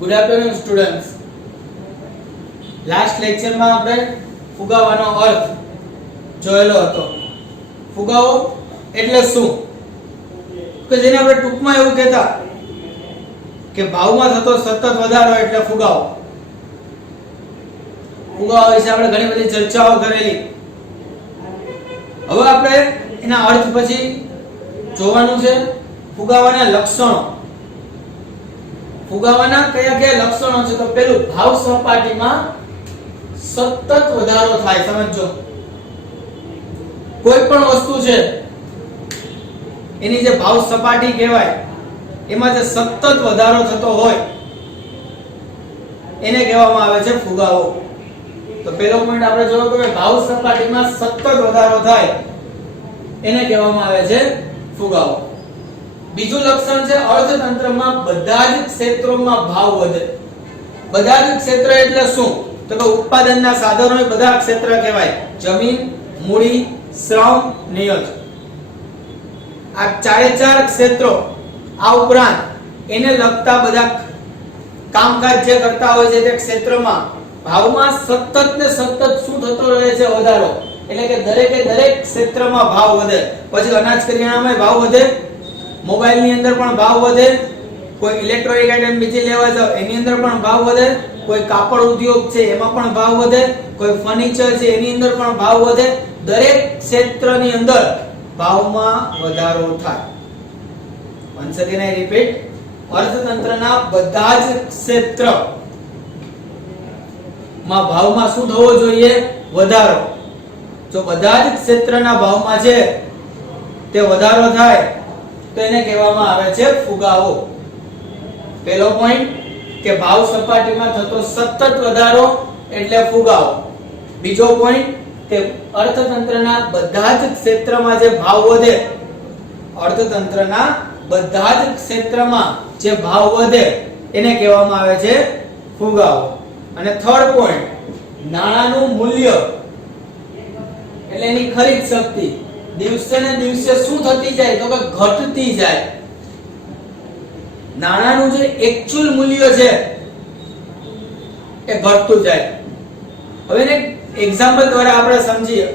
Good afternoon students. Last લેક્ચરમાં આપણે ફુગાવાનો અર્થ જોયેલો હતો. ફુગાવો એટલે શું? કે જેને આપણે ટૂંકમાં એવું કહેતા કે ભાવમાં થતો સતત વધારો એટલે ફુગાવો. ફુગાવો વિશે આપણે ઘણી બધી ચર્ચાઓ કરેલી. હવે આપણે એના અર્થ પછી જોવાનું છે ફુગાવાના લક્ષણો. ફુગાવાના કયા કયા લક્ષણો છે? તો પેલું, ભાવ સપાટીમાં સતત વધારો થાય. સમજો, કોઈ પણ વસ્તુ છે એની જે ભાવ સપાટી કહેવાય એમાં જે સતત વધારો થતો હોય એને કહેવામાં આવે છે ફુગાવો. તો પહેલો પોઈન્ટ આપણે જોયો કે ભાવ સપાટીમાં સતત વધારો થાય એને કહેવામાં આવે છે ફુગાવો. બીજું લક્ષણ છે અર્થતંત્રમાં બધા જ ક્ષેત્રોમાં ભાવ વધે. બધા જ ક્ષેત્ર એટલે શું? તો કે ઉત્પાદનના સાધનો એ બધા ક્ષેત્ર કહેવાય. જમીન, મૂડી, શ્રમ, નિયોજ. આ ચારે ચાર ક્ષેત્રો, આ ઉપરાંત એને લગતા બધા કામકાજ જે કરતા હોય છે તે ક્ષેત્રમાં ભાવમાં સતત ને સતત શું થતો રહે છે? વધારો. એટલે કે દરેકે દરેક ક્ષેત્રમાં ભાવ વધે. પછી અનાજ કરિયાણામાં ભાવ વધે, મોબાઈલ ની અંદર પણ ભાવ વધે, કોઈ ઇલેક્ટ્રોનિક આઇટમ બીજી લેવા જાવ એની અંદર પણ ભાવ વધે, કોઈ કાપડ ઉદ્યોગ છે એમાં પણ ભાવ વધે, કોઈ ફર્નિચર છે એની અંદર પણ ભાવ વધે. દરેક ક્ષેત્રની અંદર ભાવમાં વધારો થાય. once again I repeat, અર્થતંત્રના બધા જ ક્ષેત્રમાં ભાવમાં શું થવો જોઈએ? વધારો. જો બધા જ ક્ષેત્રના ભાવમાં છે તે વધારો થાય તો એને કહેવામાં આવે છે ફુગાવો. પહેલો પોઈન્ટ કે ભાવ સપાટીમાં થતો સતત વધારો એટલે ફુગાવો. બીજો પોઈન્ટ કે અર્થતંત્રના બધા જ ક્ષેત્રમાં જે ભાવ વધે, અર્થતંત્રના બધા જ ક્ષેત્રમાં જે ભાવ વધે એને કહેવામાં આવે છે ફુગાવો. અને થર્ડ પોઈન્ટ, નાણાંનું મૂલ્ય એટલે એની ખરીદ શક્તિ દિવસે ને દિવસે શું થતી જાય? તો કે ઘટતી જાય. નાણાંનું જે એક્ચ્યુઅલ મૂલ્ય છે એ ઘટતું જાય. હવે એને એક્ઝામ્પલ દ્વારા આપણે સમજીએ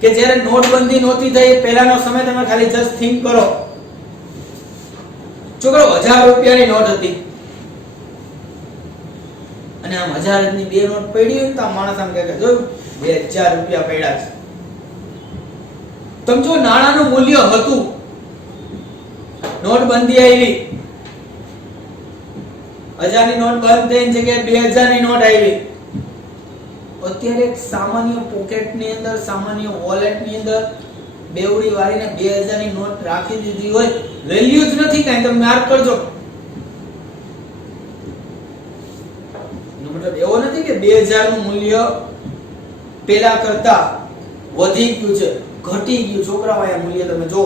કે જ્યારે નોટબંધી નહોતી થઈ પહેલાનો સમય તમે ખાલી જસ્ટ થિંક કરો. છોકરો 1000 રૂપિયાની નોટ હતી અને આમ 1000 ની બે નોટ પડી હોય તો માણસ આમ કહે કે જોયું 2000 રૂપિયા પડ્યા છે. તમે જો નાણાંનું મૂલ્ય હતું, નોટબંધી આવી, 1000 ની નોટ બંધ થઈને જગ્યાએ 2000 ની નોટ આવી. અત્યારે એક સામાન્ય પોકેટ ની અંદર, સામાન્ય વોલેટ ની અંદર બેવડી વાળીને 2000 ની નોટ રાખી દીધી હોય, વેલ્યુ જ નથી કાઈ. તમે માર્ક કરજો. મતલબ એવો નથી કે 2000 નું મૂલ્ય પેલા કરતા વધી ગયું છે, ઘટી ગયું. છોકરાઓ આ મૂલ્ય તમે જો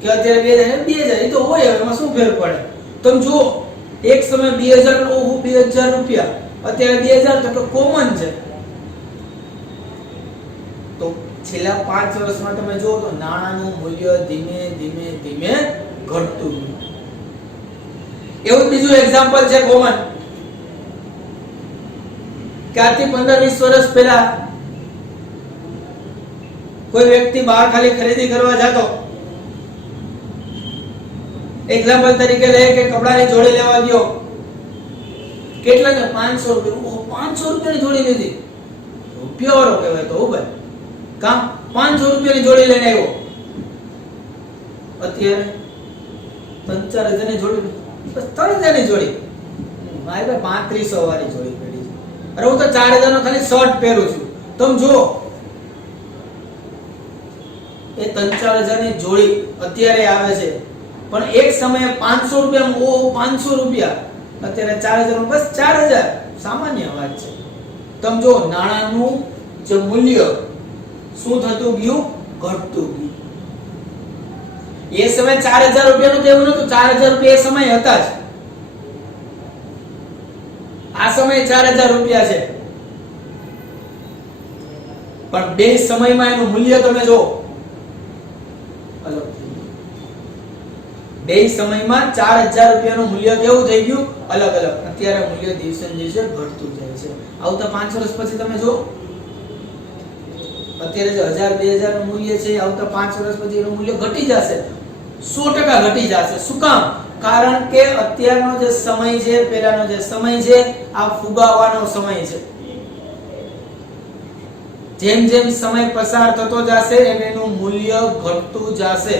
કે અત્યારે 2000 એ તો હોય, એમાં શું ફેર પડે? તમે જો એક સમય 2000 ઓહો 2000 રૂપિયા, અત્યારે 2000 તો કોમન છે. તો છેલ્લા 5 વર્ષમાં તમે જો તો નાણાંનું મૂલ્ય ધીમે ધીમે ધીમે ઘટતું ગયું. એવું બીજું એક્ઝામ્પલ છે કોમન કે આજથી 15-20 વર્ષ પહેલા કોઈ વ્યક્તિ બહાર ખાલી ખરીદી કરવા જતો. એક્ઝામ્પલ તરીકે લે કે કપડાની જોડી લેવા ગયો. કેટલા ને 500 રૂપિયા. 500 રૂપિયાની જોડી લીધી. રૂપિયાવાળો કહેવાય તો ભાઈ. કામ 500 રૂપિયાની જોડી લઈને આવ્યો. અત્યારે 3-4 હજારની જોડી, બસ 3000 ની જોડી. મારી પાસે 3500 વાળી જોડી પડી છે. અરે હું તો 4000 નો ખાલી શર્ટ પહેરું છું. તમે જુઓ એ 3-4000 ની જોડી અત્યારે આવે છે, પણ એક સમયે 500 રૂપિયા, ઓ 500 રૂપિયા, અત્યારે 4000 નું, બસ 4000. સામાન્ય વાત છે. તમે જો નાણાંનું જે મૂલ્ય શું થતું ગયું? ઘટતું ગયું. એ સમય 4000 રૂપિયાનું તો એવું નતું. 4000 રૂપિયા એ સમય હતા જ. આ સમયે 4000 રૂપિયા છે, પણ બે સમયમાં એનું મૂલ્ય તમે જો અલગ. બે સમયમાં 4000 રૂપિયાનું મૂલ્ય કેવું થઈ ગયું? અલગ અલગ. અત્યારે મૂલ્ય દિવસે ને દિવસે ઘટતું જાય છે. આવતા 5 વર્ષ પછી તમે જો, અત્યારે જે 1000 2000 નું મૂલ્ય છે, આવતા 5 વર્ષ પછી એનું મૂલ્ય ઘટી જશે. 100% ઘટી જશે. શું કામ? કારણ કે અત્યારનો જે સમય છે, પહેલાનો જે સમય છે, આ ફુગાવાનો સમય છે. જેમ જેમ સમય પસાર થતો જશે એમ એનું મૂલ્ય ઘટતું જશે.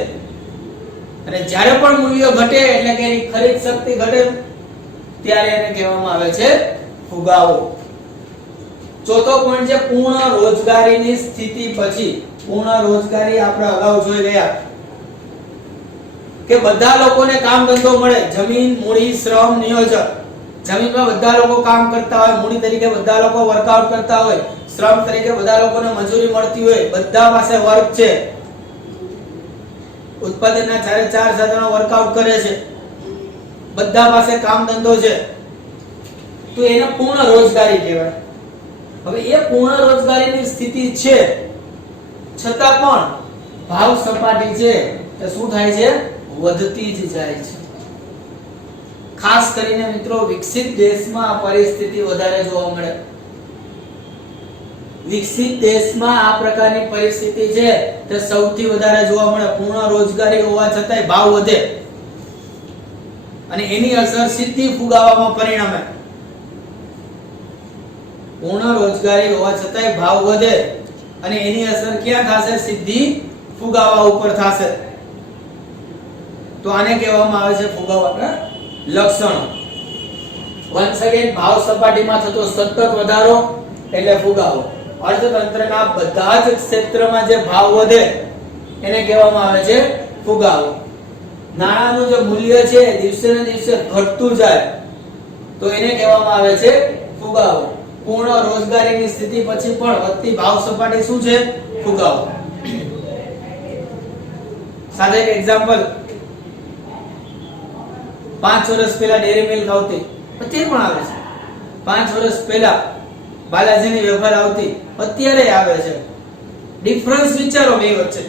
અને જ્યારે પણ મૂલ્ય ઘટે એટલે કે એની ખરીદ શક્તિ ઘટે ત્યારે એને કહેવામાં આવે છે ફુગાવો. ચોથો પોઈન્ટ છે પૂર્ણ રોજગારીની સ્થિતિ પછી. પૂર્ણ રોજગારી આપણે અગાઉ જોઈ ગયા કે બધા લોકોને કામ ધંધો મળે. જમીન, મૂડી, શ્રમ, નિયોજક. જમીનમાં બધા લોકો કામ કરતા હોય, મૂડી તરીકે બધા લોકો વર્કઆઉટ કરતા હોય, શ્રમ તરીકે બધા લોકોને મજૂરી મળતી હોય, બધા પાસે વર્ક છે, ઉત્પાદનના ચારે ચાર સાધનો વર્કઆઉટ કરે છે, બધા પાસે કામ ધંધો છે, તો એને પૂર્ણ રોજગારી કહેવાય. હવે એ પૂર્ણ રોજગારીની સ્થિતિ છે છતાં પણ ભાવ સપાટી છે તે શું થાય છે? વધતી જ જાય છે. ખાસ કરીને મિત્રો વિકસિત દેશમાં આ પરિસ્થિતિ વધારે જોવા મળે. વિકસિત દેશમાં આ પ્રકારની પરિસ્થિતિ છે તે સૌથી વધારે જોવા મળે. પૂર્ણ રોજગારી હોવા છતાંય ભાવ વધે અને એની અસર સીધી ફુગાવામાં પરિણમે. પૂર્ણ રોજગારી હોવા છતાંય ભાવ વધે અને એની અસર ક્યાં થશે? સીધી ફુગાવા ઉપર થશે. તો આને કહેવામાં આવે છે ફુગાવાના લક્ષણો. વન્સ અગેન ભાવ સપાટીમાં થતો સતત વધારો એટલે ફુગાવો. અર્થતંત્રના બધા જ ક્ષેત્રમાં જે ભાવ વધે એને કહેવામાં આવે છે ફુગાવો. નાણાંનું જે મૂલ્ય છે દિવસે ને દિવસે ઘટતું જાય તો એને કહેવામાં આવે છે ફુગાવો. પૂર્ણ રોજગારીની સ્થિતિ પછી પણ વધતી ભાવ સપાટી શું છે? ફુગાવો. સાથે એક એક્ઝામ્પલ, 5 વર્ષ પહેલા ડેરી મિલ્ક આવતી, અત્યારે પણ આવે છે. 5 વર્ષ પહેલા બાલાજીની વેફર આવતી, અત્યારે આવે છે. ડિફરન્સ વિચારો બે વચ્ચે.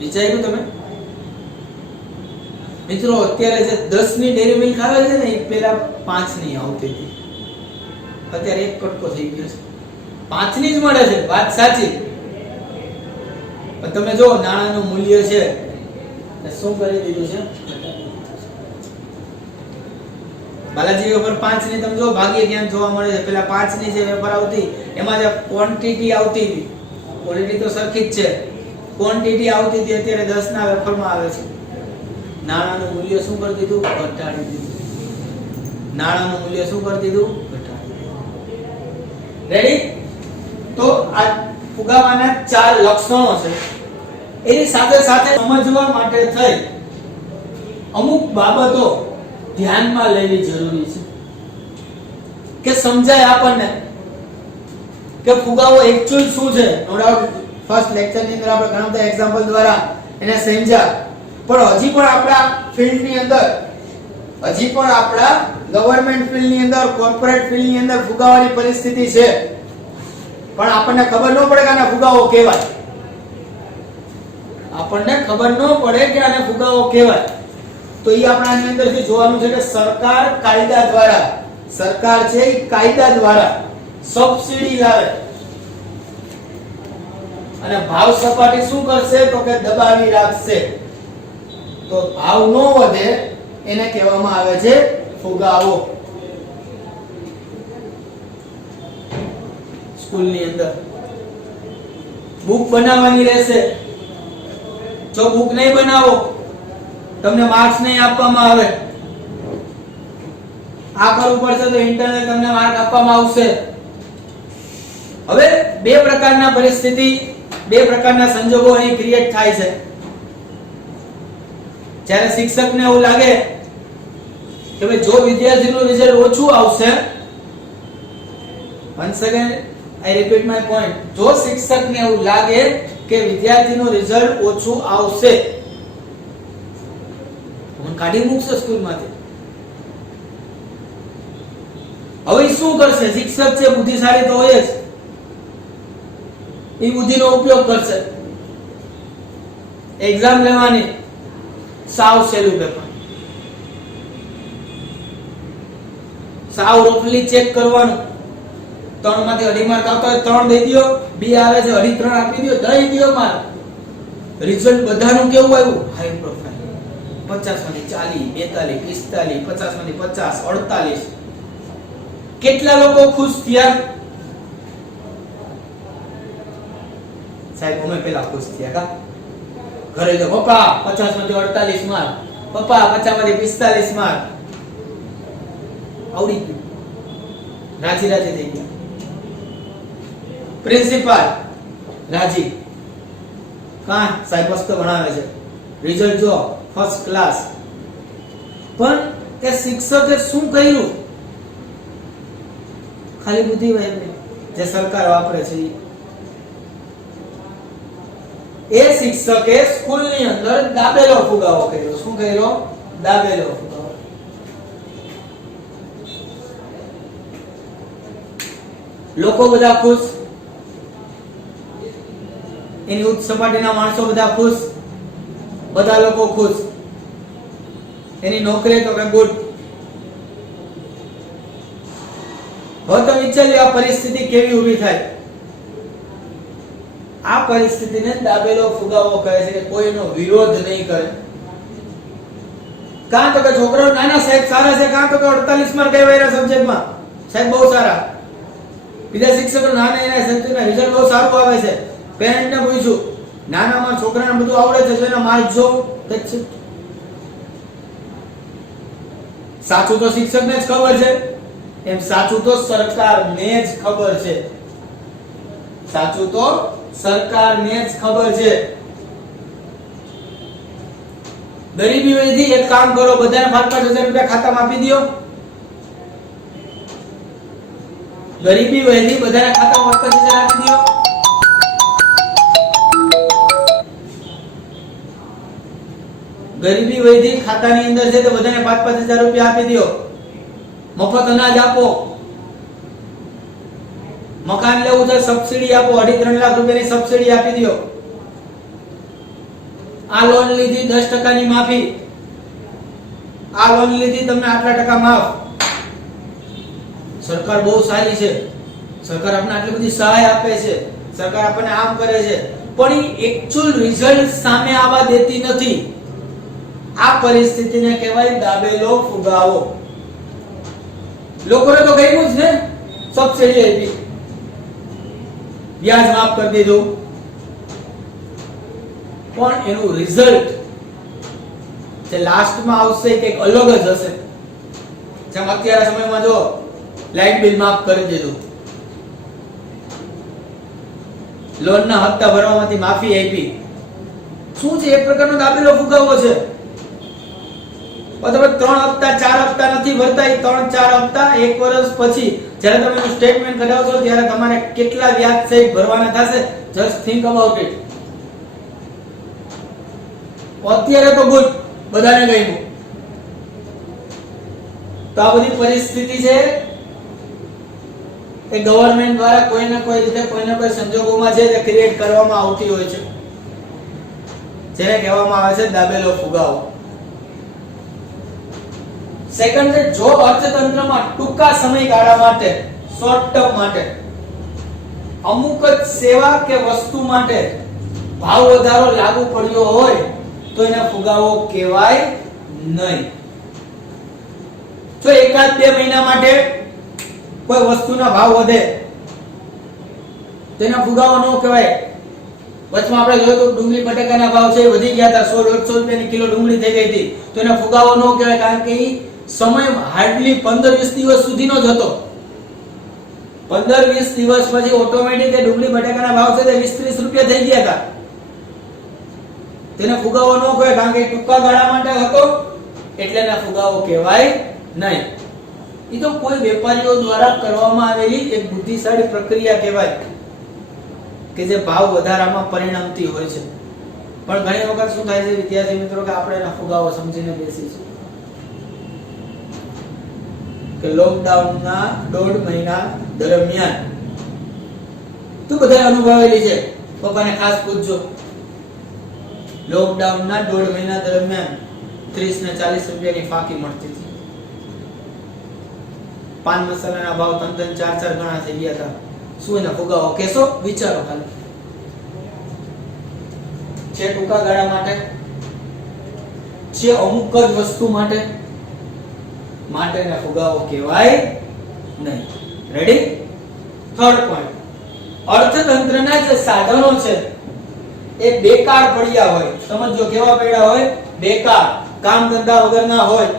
વિચાર્યું તમે? મિત્રો અત્યારે જે 10 ની ડેરી મિલ્ક આવે છે ને એ પહેલા 5 ની આવતી હતી, અત્યારે એક કટકો થઈ ગયો છે. 5 ની જ મળે છે, વાત સાચી. પણ તમે જો નાણાંનું મૂલ્ય છે શું કરી દીધું છે? બાલાજી વેફર 5 ની તમે જો ભાગ્ય ક્યાં જોવા મળે છે. પેલા 5 ની જે વેફર આવતી એમાં જે ક્વોન્ટિટી આવતી હતી, ક્વોલિટી તો સરખી જ છે, ક્વોન્ટિટી આવતી હતી, અત્યારે 10 ના વેફરમાં આવે છે. નાણાંનું મૂલ્ય શું કરી દીધું? ઘટાડી દીધું. નાણાંનું મૂલ્ય શું કરી દીધું? ઘટાડી દીધું. રેડી? તો આ ફુગાવાના 4 લક્ષણો છે. એની સાથે સાથે સમજવા માટે થઈ અમુક બાબતો ધ્યાનમાં લેવી જરૂરી છે કે સમજાય આપણને કે ફુગાવો એક્ચ્યુઅલ શું છે. નો ડાઉટ ફર્સ્ટ લેક્ચર ની અંદર આપણે ઘણા બધા એક્ઝામ્પલ દ્વારા એને સમજ્યા, પણ હજી પણ આપણા ફિલ્ડ ની અંદર, હજી પણ આપણા ગવર્નમેન્ટ ફિલ્ડ ની અંદર, કોર્પોરેટ ફિલ્ડ ની અંદર ફુગાવાની પરિસ્થિતિ છે. પણ આપણને ખબર ન પડે કે આને ફુગાવો કહેવાય. આપણને ખબર ન પડે કે આને ફુગાવો કહેવાય. તો એ આપણાની અંદરથી જોવાનું છે કે સરકાર કાયદા દ્વારા, સરકાર છે એ કાયદા દ્વારા સબસિડી લાવે અને ભાવ સપાટી શું કરશે? તો કે દબાવી રાખશે. તો ભાવ ન વધે એને કહેવામાં આવે છે ફુગાવો. સ્કૂલની અંદર બુક બનાવવાની રહેશે. જો બુક નહીં બનાવો તમને માર્ક્સ નહીં આપવામાં આવે. આ કરવું પડશે તો ઇન્ટરનલ તમને માર્ક આપવામાં આવશે. હવે બે પ્રકારના પરિસ્થિતિ, બે પ્રકારના સંજોગો અહીં ક્રિએટ થાય છે. જ્યારે શિક્ષકને એવું લાગે કે ભાઈ જો વિદ્યાર્થીનું રિઝલ્ટ ઓછું આવશે, once again I repeat my point, જો શિક્ષકને એવું લાગે કે વિદ્યાર્થીનું રિઝલ્ટ ઓછું આવશે તો મને કાઢી મૂકશે સ્કૂલમાંથી. હવે શું કરશે? શિક્ષક છે બુદ્ધિશાળી તો હોય જ, એ બુદ્ધિનો ઉપયોગ કરશે. એક્ઝામ લેવાની, સાવ સહેલું પેપર, સાવ રફલી ચેક કરવાનું. 3 માંથી 2.5 માર્ક આવતા હોય 3 દઈ દો, 2 આવે છે 2.5 3 આપી દો, દઈ દો માર્ક. રિઝલ્ટ બધાનું કેવું આવ્યું? High profile. 50 માંથી 40, 42, 45, 50 માંથી 50, 48. કેટલા લોકો ખુશ થયા? સાહેબ અમે પેલા ખુશ થયા કા? ઘરે તો પપ્પા 50 માંથી 48 માર્ક, પપ્પા 50 માંથી 45 માર્ક. આવડી ગયું, રાજી રાજી થઈ ગયા. પ્રિન્સિપાલ રાજી, કા સાહેબ મસ્ત ભણાવે છે, રિઝલ્ટ જો ફર્સ્ટ ક્લાસ. પણ તે શિક્ષકે શું કર્યું? ખાલી બુદ્ધિ વાપરી, જે સરકાર વાપરે છે. એ શિક્ષકે સ્કૂલની અંદર દાબેલો ફુગાવો કર્યો. શું કર્યો? દાબેલો ફુગાવો. લોકો બધા ખુશ, એની ઉચ્ચ સપાટીના માણસો બધા ખુશ, બધા લોકો ખુશ. એની નોકરી તો કે ગુડ. હવે તો વિચાર્યું આ પરિસ્થિતિ કેવી ઊભી થાય. આ પરિસ્થિતિને દાબેલો ફુગાવો કહે છે કે કોઈનો વિરોધ નહીં કરે. કાં તો કે છોકરાઓ નાના સાહેબ સારા છે, કાં તો કે 48 માર્ક આવ્યા સબ્જેક્ટમાં, સાહેબ બહુ સારા. બીજા શિક્ષકો નાના એના સબ્જેક્ટના રિઝલ્ટ બહુ સારું આવે છે. પેરેન્ટને પૂછ્યું, નાનામાં છોકરાને બધું આવડે છે, એના માર્ક જો છે. સાચું તો શિક્ષકને જ ખબર છે, એમ સાચું તો સરકારને જ ખબર છે. સાચું તો સરકારને જ ખબર છે. ગરીબી વયથી એક કામ કરો, બધાને 5,000 રૂપિયા ખાતામાં આપી દો. ગરીબી વયથી બધાને ખાતામાં 5,000 આપી દો. ગરીબી વયથી ખાતાની અંદર છે તો બધાને 5,000 રૂપિયા આપી દો. મફત અનાજ આપો. મકાન લેવું છે સબસિડી આપો, 2.5-3 લાખ રૂપિયાની સબસિડી આપી દો. આ લોન લીધી 10% ની માફી, આ લોન લીધી તમને આટલા ટકા માફ. સરકાર બહુ સારી છે, સરકાર આપણને આટલી બધી સહાય આપે છે, સરકાર આપણને આમ કરે છે, પણ એ એક્ચ્યુઅલ રિઝલ્ટ સામે આવવા દેતી નથી. આ પરિસ્થિતિને કહેવાય દાબેલો ફુગાવો. લોકોને તો કહ્યું જ ને, સબસિડી આપી, વ્યાજ માફ કરી દીધું, પણ એનું રિઝલ્ટ જે લાસ્ટમાં આવશે કંઈક અલગ જ હશે. જેમ અત્યારે સમયમાં જો લાઇટ બિલ માફ કરી દીધું, લોનના હપ્તા ભરવામાંથી માફી આપી, શું છે? એક પ્રકારનો દાબેલો ફુગાવો છે. તમે 3 હપ્તા 4 હપ્તા નથી ભરતા, એ 3-4 હપ્તા 1 વર્ષ પછી જ્યારે તમે સ્ટેટમેન્ટ કઢાવશો ત્યારે તમારે કેટલા વ્યાજ સહિત ભરવાના થશે, જસ્ટ થિંક અબાઉટ ઇટ. અત્યારે તો ગુડ, બધાને ગયું. તો આ બધી પરિસ્થિતિ છે એ ગવર્નમેન્ટ દ્વારા કોઈને કોઈ રીતે કોઈને કોઈ સંજોગોમાં છે જે ક્રિએટ કરવામાં આવતી હોય છે, જેને કહેવામાં આવે છે દાબેલો ફુગાવો. સેકન્ડ છે, જો અર્થતંત્રમાં ટૂંકા સમયગાળા માટે, શોર્ટ ટર્મ માટે અમુક જ સેવા કે વસ્તુ માટે ભાવ વધારો લાગુ પડ્યો હોય તો એને ફુગાવો કહેવાય નહીં. જો 1-2 મહિના માટે કોઈ વસ્તુના ભાવ વધે તો એને ફુગાવો ન કહેવાય. વચમાં આપણે જોયું તો ડુંગળી બટાકાના ભાવ છે વધી ગયા હતા, 100-150 રૂપિયાની કિલો ડુંગળી થઈ ગઈ હતી, તો એને ફુગાવો ન કહેવાય, કારણ કે સમય હાર્ડલી 15-20 દિવસ સુધીનો જ હતો. 15-20 દિવસ પછી ઓટોમેટિક એ ડુંગળી બટાકાના ભાવ છે તે 20-30 રૂપિયા થઈ ગયા હતા. તેને ફુગાવો ન કહેવાય, કારણ કે ટૂંકા ગાળા માટે હતો એટલે એને ફુગાવો કહેવાય નહીં. એ તો કોઈ વેપારીઓ દ્વારા કરવામાં આવેલી એક બુદ્ધિશાળી પ્રક્રિયા કહેવાય કે જે ભાવ વધારામાં પરિણમતી હોય છે. પણ ઘણી વખત શું થાય છે વિદ્યાર્થી મિત્રો કે આપણે એના ફુગાવો સમજીને બેસી છે કે લોકડાઉનના 1.5 મહિના દરમિયાન તું બધા અનુભવેલી છે, પપ્પાને ખાસ પૂછજો લોકડાઉનના 1.5 મહિના દરમિયાન 30 ને 40 રૂપિયાની ફાંકી મળતી હતી. પાન મસાલાના ભાવ 3-4 ગણા થઈ ગયા હતા. શું એના ફુગાવો કેસો? વિચારો ખાલી. છે ટૂંકા ગાળા માટે, છે અમુક જ વસ્તુ માટે ને ફુગાવો કહેવાય નહીં. રેડી? થર્ડ પોઈન્ટ, અર્થતંત્રના જે સાધનો છે એ બેકાર પડ્યા હોય. સમજો કેવા પડ્યા હોય? બેકાર, કામ ધંધા વગરના હોય.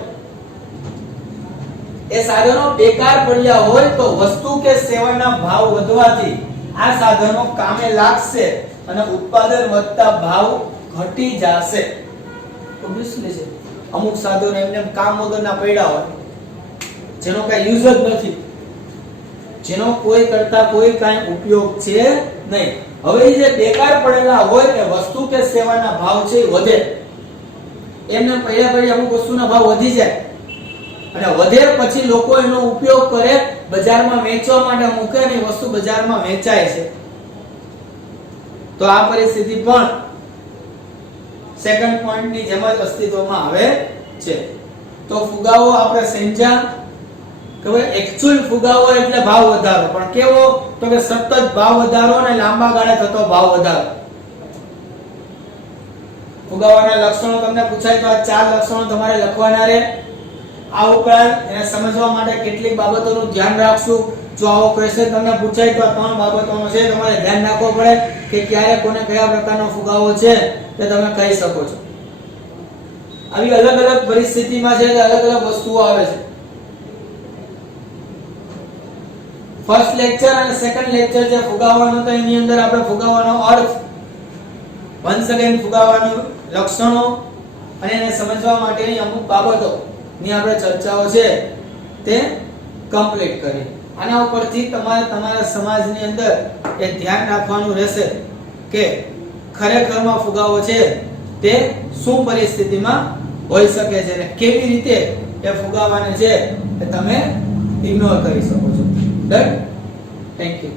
એ સાધનો બેકાર પડ્યા હોય તો વસ્તુ કે સેવાના ભાવ વધવાથી આ સાધનો કામે લાગશે અને ઉત્પાદન વધતા ભાવ ઘટી જશે. ઓબ્વિયસલી છે. અમુક સાધનો એમને કામ વગરના પડ્યા હોય, જેનો કઈ યુઝ જ નથી, જેનો કોઈ કરતા કોઈ કાંઈ ઉપયોગ છે નહીં. હવે જે બેકાર પડેલા હોય એ વસ્તુ કે સેવાના ભાવ છે વધે. એમને પડ્યા અમુક વસ્તુના ભાવ વધી જાય અને વધે પછી લોકો એનો ઉપયોગ કરે, બજારમાં વેચવા માટે મૂકે અને એ વસ્તુ બજારમાં વેચાય છે. તો આ પરિસ્થિતિ પણ સેકન્ડ પોઈન્ટની જેમ જ અસ્તિત્વમાં આવે છે. તો ફુગાવો આપણે સમજ્યા કે ભાઈ એક્ચ્યુઅલ ફુગાવો એટલે ભાવ વધારો, પણ કેવો? તો કે સતત ભાવ વધારો અને લાંબા ગાળે થતો ભાવ વધારો. ફુગાવાના લક્ષણો તમને પૂછાય તો આ 4 લક્ષણો તમારે લખવાના રહે. આ ઉપરાંત એને સમજવા માટે કેટલીક બાબતોનું ધ્યાન રાખશું. જો આવો ક્વેશ્ચન તમને પૂછાય તો આ 3 બાબતોનો છે તમારે ધ્યાન રાખવો પડે કે ક્યારે કોને કયા પ્રકારનો ફુગાવો છે તે તમે કહી શકો છો. આવી અલગ અલગ પરિસ્થિતિમાં છે અલગ અલગ વસ્તુઓ આવે છે. ફર્સ્ટ લેક્ચર અને સેકન્ડ લેક્ચર જે ફુગાવાનો તો એની અંદર આપણે ફુગાવાનો અર્થ, વન્સ અગેન ફુગાવાનું લક્ષણો અને એને સમજવા માટેની અમુક બાબતો ની આપણે ચર્ચાઓ છે તે કમ્પ્લીટ કરી. આના ઉપરથી તમારે તમારા સમાજની અંદર એ ધ્યાન રાખવાનું રહેશે કે ખરેખરમાં ફુગાવો છે તે શું પરિસ્થિતિમાં હોઈ શકે છે અને કેવી રીતે એ ફુગાવાને છે એ તમે ઇગ્નોર કરી શકો છો. ડન? Thank you.